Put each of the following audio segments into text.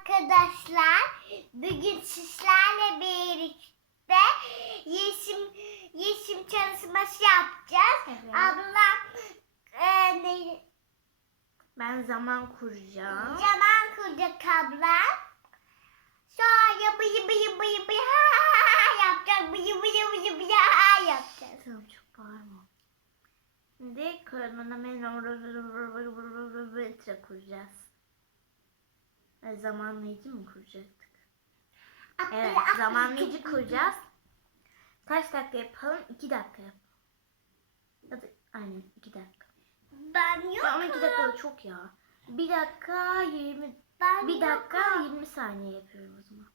arkadaşlar. Bugün sizlerle birlikte yeşim yeşim çalışması yapacağız. Evet. Ablam e, ne, Ben zaman kuracağım. zaman kuracak ablam. Sonra bıyı bıyı bıyı bıyı ha ha yapacak. Bıyı bıyı bıyı bıyı ha ha yapacağız. Tamam çok bağırma. Şimdi kronometre kuracağız. E, Zamanlayıcı mı kuracaktık? Evet zamanlayıcı kuracağız. Kaç dakika yapalım? 2 dakika yapalım. Ya da aynen 2 dakika. Ben yokum. Ama 2 dakika da çok ya. 1 dakika 20 Ben 1 dakika yokum. 20 saniye yapıyorum o zaman.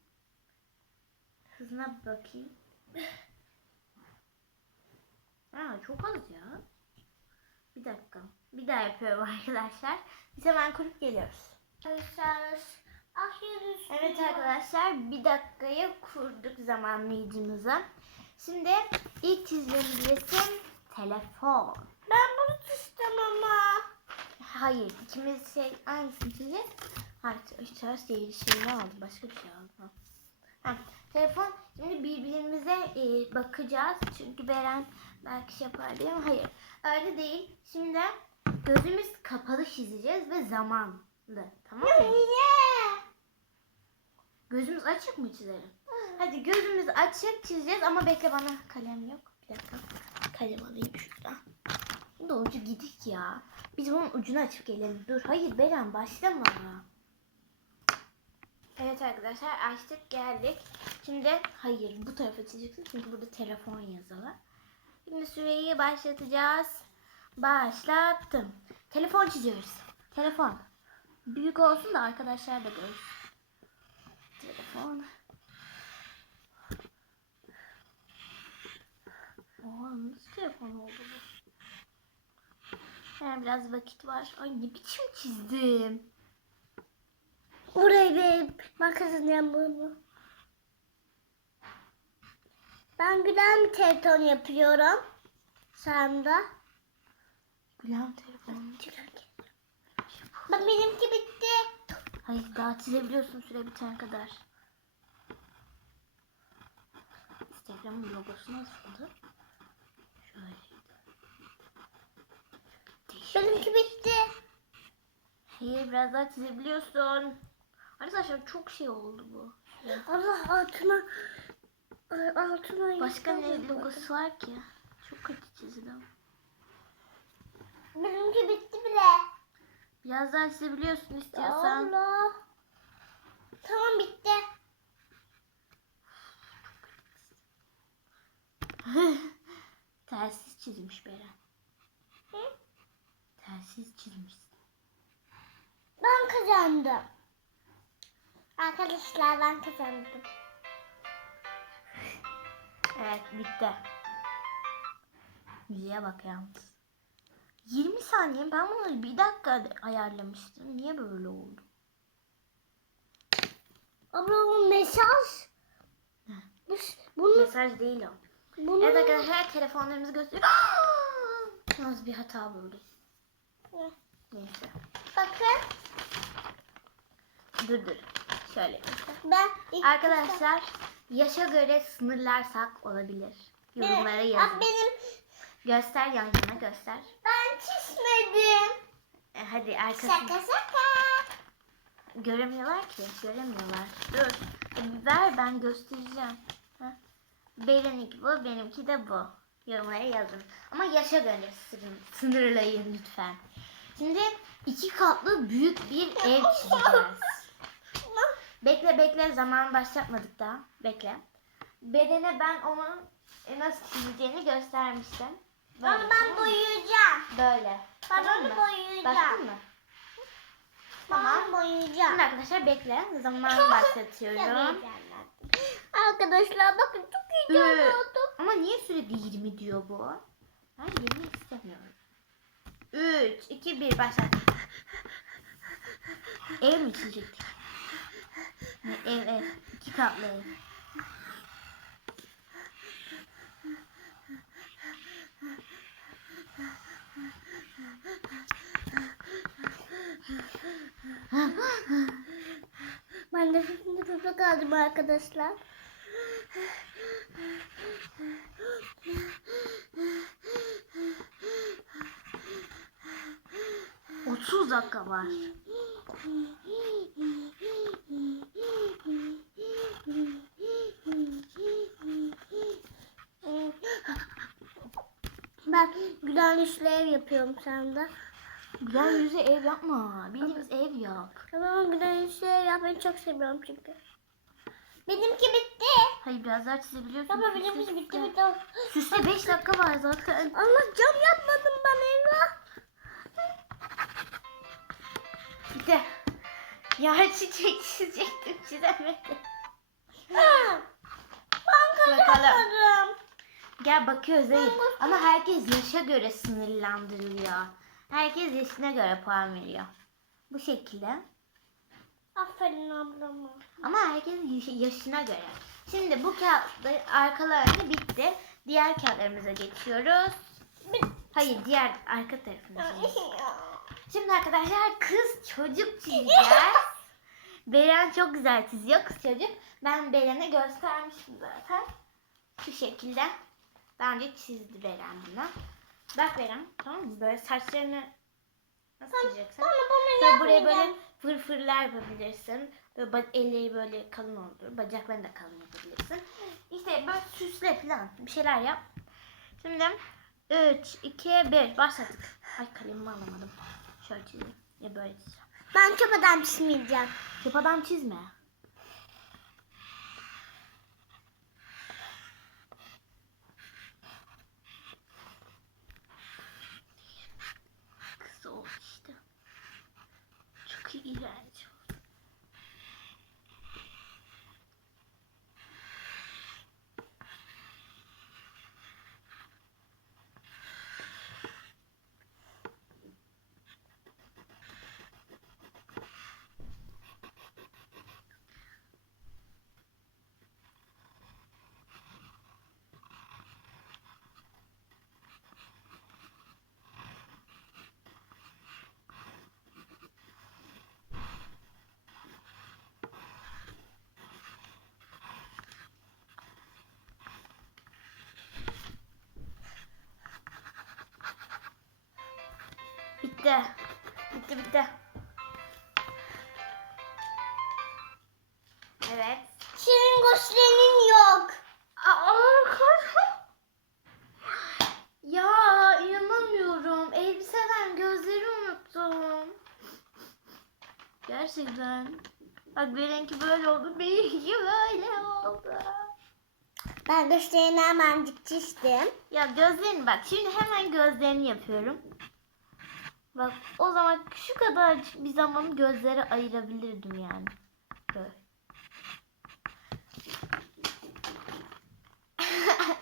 Hızına bir bakayım. Aa, çok az ya. Bir dakika. Bir daha yapıyorum arkadaşlar. Biz hemen kurup geliyoruz. Arkadaşlar. Aferin. Evet arkadaşlar bir dakikayı kurduk zamanlayıcımıza. Şimdi ilk çizdiğimiz resim telefon. Ben bunu çizdim ama. Hayır ikimiz şey aynısını çizeceğiz. Hayır ters değil şeyini aldım başka bir şey aldım. Ha, telefon şimdi birbirimize e, bakacağız. Çünkü Beren belki şey yapar diye ama hayır. Öyle değil. Şimdi gözümüz kapalı çizeceğiz ve zamanlı. Tamam mı? Gözümüz açık mı çizelim? Hadi gözümüz açık çizeceğiz ama bekle bana kalem yok. Bir dakika. Kalem alayım şuradan. Bu da ucu gidik ya. Biz bunun ucunu açıp gelelim. Dur hayır Beren başlama. Evet arkadaşlar açtık geldik. Şimdi hayır bu tarafa çizeceksin çünkü burada telefon yazılı. Şimdi süreyi başlatacağız. Başlattım. Telefon çiziyoruz. Telefon. Büyük olsun da arkadaşlar da görsün. Telefon. Oha nasıl telefon oldu bu? Yani biraz vakit var. Ay ne biçim çizdim. Orayı bir makasın bunu. Ben güzel bir telefon yapıyorum. Sen de. Gülen telefon. Bak benimki bitti. Hayır daha çizebiliyorsun süre bitene kadar. Instagram'ın logosu nasıldı? Şöyle. Benimki bitti. Hayır biraz daha çizebiliyorsun. Arkadaşlar çok şey oldu bu. Allah altına altına Başka ne logosu var ki? Çok kötü çizdim. Benimki bitti bile. Biraz daha çizebiliyorsun istiyorsan. Allah. Tamam bitti. Tersiz çizmiş Beren. Hı? Tersiz çizmişsin. Ben kazandım. Arkadaşlar ben kazandım. Evet bitti. Müziğe bak yalnız. 20 saniye ben bunu bir dakika ayarlamıştım. Niye böyle oldu? Abla bu mesaj. Bu, bunu, Mesaj değil o. bunu Evet arkadaşlar telefonlarımızı gösteriyor. Yalnız bir hata buldum. Neyse. bakın Dur dur. Şöyle. ben Arkadaşlar yaşa göre sınırlarsak olabilir. Yorumlara Benim- yazın. Benim Göster yan yana göster. ben çizmedim. E, hadi arkasını. Şaka şaka. Göremiyorlar ki. Göremiyorlar. Dur. E, ver ben göstereceğim. Beren'inki bu. Benimki de bu. Yorumlara yazın. Ama yaşa göre sınır- sınırlayın lütfen. Şimdi iki katlı büyük bir ev çizeceğiz. Bekle bekle zaman başlatmadık daha. Bekle. Beren'e ben onun e, nasıl çizeceğini göstermiştim. Böyle, Onu ben boyayacağım. Böyle. Ben Tamam onu mı? boyayacağım. Baktın mı? Tamam. Ben boyayacağım. Şimdi arkadaşlar bekle. Zaman başlatıyorum. Arkadaşlar bakın çok heyecanlı oldum. Ama niye sürekli 20 diyor bu? Ben 20 istemiyorum. 3, 2, 1 başla. Ev mi çizecektik? Ev ev. İki katlı ev. Ben de nefes kaldım arkadaşlar. Otuz dakika var. Ben güzel işler yapıyorum sende. Güzel yüze ev yapma. Bildiğimiz ev yap. Tamam güzel işler yapmayı çok seviyorum çünkü. Benimki bitti. Hayır biraz daha çizebiliyorsun. Süsle, benimki bitti bitti. Süsle 5 dakika var zaten. Allah cam yapmadım ben eyvah. De yer çiçek çizecektim çizemedim. Ha, Ben kazanmadım. Gel bakıyoruz hayır. Ama herkes yaşa göre sınırlandırılıyor. Herkes yaşına göre puan veriyor. Bu şekilde. Aferin ablama. Ama herkes yaş- yaşına göre. Şimdi bu kağıtları arkalarını bitti. Diğer kağıtlarımıza geçiyoruz. Hayır diğer arka tarafına. Şimdi arkadaşlar kız çocuk çizeceğiz. Beren çok güzel çiziyor kız çocuk. Ben Beren'e göstermiştim zaten. Şu şekilde. Önce çizdi Beren bunu. Bak Beren tamam mı? Böyle saçlarını nasıl çizeceksin? Bunu Sonra buraya böyle fırfırlar yapabilirsin. Böyle elleri böyle kalın olur. Bacaklarını da kalın yapabilirsin. İşte böyle süsle falan bir şeyler yap. Şimdi 3, 2, 1 başladık. Ay kalemimi alamadım. Şöyle çizeyim. Ya böyle çizeceğim. Ben çöp adam çizmeyeceğim. Tip adam çizme. Kız o işte. Çok iğrenç oldu. Bitti. Bitti bitti. Evet. Senin gösterin yok. Ya inanamıyorum. Elbiseden gözleri unuttum. Gerçekten. Bak benimki böyle oldu. Benimki böyle oldu. Ben gösterini hemen çizdim. Ya gözlerini bak. Şimdi hemen gözlerini yapıyorum. Bak o zaman şu kadar bir zaman gözleri ayırabilirdim yani. Böyle.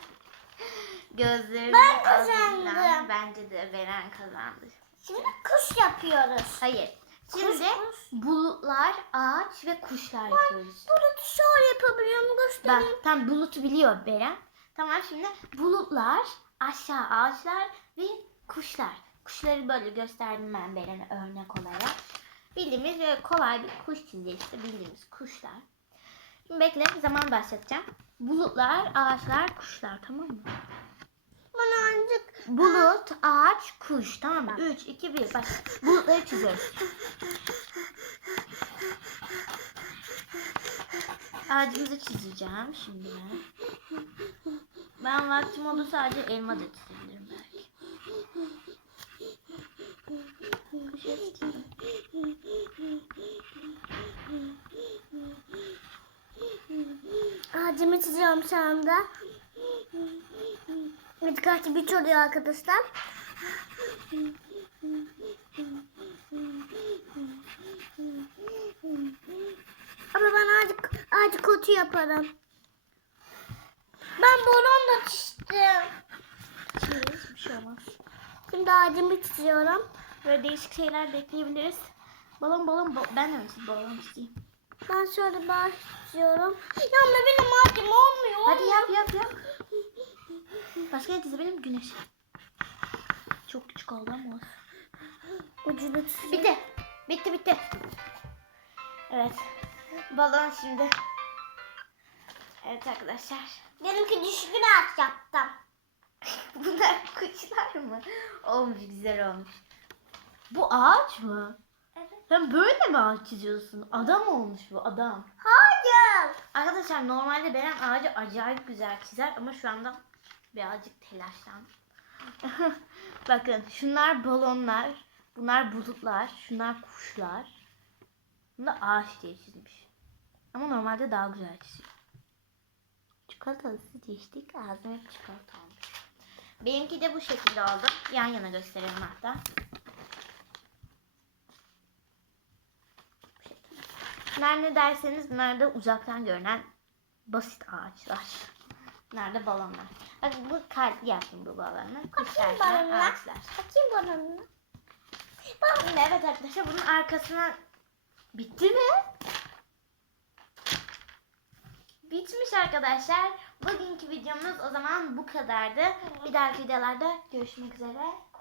Gözlerini Ben azından kazandım. Bence de Beren kazandı. Şimdi kuş yapıyoruz. Hayır. Şimdi kuş. bulutlar, ağaç ve kuşlar yapıyoruz. Burada şöyle yapabiliyorum Bak göstereyim. tam bulutu biliyor Beren. Tamam şimdi bulutlar, aşağı ağaçlar ve kuşlar. Kuşları böyle gösterdim ben Beren'e örnek olarak. Bildiğimiz ve kolay bir kuş işte bildiğimiz kuşlar. Şimdi bekle zaman başlatacağım. Bulutlar, ağaçlar, kuşlar tamam mı? Bana azıcık Bulut, ağaç, kuş tamam mı? 3, 2, 1 bak. Bulutları çiziyoruz. Ağacımızı çizeceğim şimdi ben. Ben vaktim olursa sadece elma da çizebilirim belki. Kuşa çizdim. Ağacımı çiziyorum şu anda. Dikkatli bir oluyor arkadaşlar. Ama ben azıcık, azıcık kötü yaparım. Ben balon da çizdim. Çiz, bir şey olmaz. Şimdi ağacımı çiziyorum. Böyle değişik şeyler de ekleyebiliriz. Balon balon, ba- ben de balon çizeyim. Ben şöyle başlıyorum. Ya ama benim ağacım olmuyor. Hadi yap yap yap. Başka ne çizebilirim? Güneş. Çok küçük oldu ama olsun. Çiziyorum. Bitti. Bitti bitti. Evet. balon şimdi. Evet arkadaşlar. Benimki düşkün ağaç yaptım. Bunlar kuşlar mı? Olmuş güzel olmuş. Bu ağaç mı? Sen böyle mi ağaç çiziyorsun? Adam olmuş bu adam. Hayır. Arkadaşlar normalde Beren ağacı acayip güzel çizer ama şu anda birazcık telaşlandım. Bakın şunlar balonlar, bunlar bulutlar, şunlar kuşlar. Bunu da ağaç diye çizmiş. Ama normalde daha güzel çiziyor. Çikolatalısı seçtik. Ağzım hep çikolata olmuş. Benimki de bu şekilde oldu. Yan yana gösterelim hatta. Bu şekilde. Bunlar ne derseniz da uzaktan görünen basit ağaçlar. Da balonlar. Bak bu kalp yaptım bu balonu. Kuşlar, balonlar. ağaçlar. Bakayım balonunu. Şimdi evet arkadaşlar bunun arkasına bitti mi? Bitmiş arkadaşlar. Bugünkü videomuz o zaman bu kadardı. Bir dahaki videolarda görüşmek üzere.